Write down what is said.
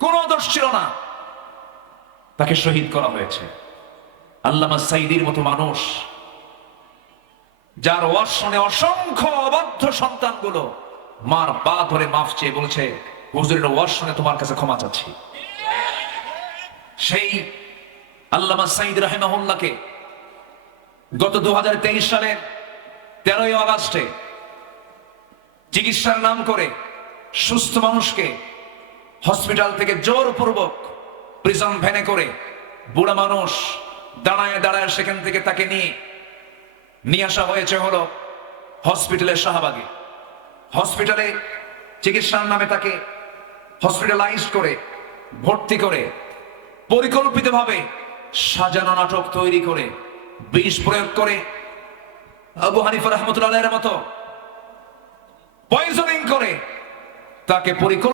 কোনো দোষ ছিল না। তাকে শহীদ করা হয়েছে। আল্লামা সাইদির মতো মানুষ, যার অর্শনে অসংখ্য অবাধ্য সন্তানগুলো মার পা ধরে মাফ চেয়ে বলছে, হুজুরের অর্শনে তোমার কাছে ক্ষমা চাচ্ছি। সেই আল্লামা সাইদ রাহেমাহুল্লাহকে গত দু হাজার তেইশ সালের তেরোই আগস্টে চিকিৎসার নাম করে সুস্থ মানুষকে হসপিটাল থেকে জোরপূর্বক প্রিজন ভ্যানে করে বুড়া মানুষ দাঁড়ায় দাঁড়ায় সেখান থেকে তাকে নিয়ে নিয়ে আসা হয়েছে হলো হসপিটালের শাহবাগে। হসপিটালে চিকিৎসার নামে তাকে হসপিটালাইজ করে, ভর্তি করে, পরিকল্পিতভাবে সাজানো নাটক তৈরি করে, বিষ প্রয়োগ করে, আবু হানিফা রহমতুল্লাহ মতো পয়জনিং করে তাকে পরিকল্পনা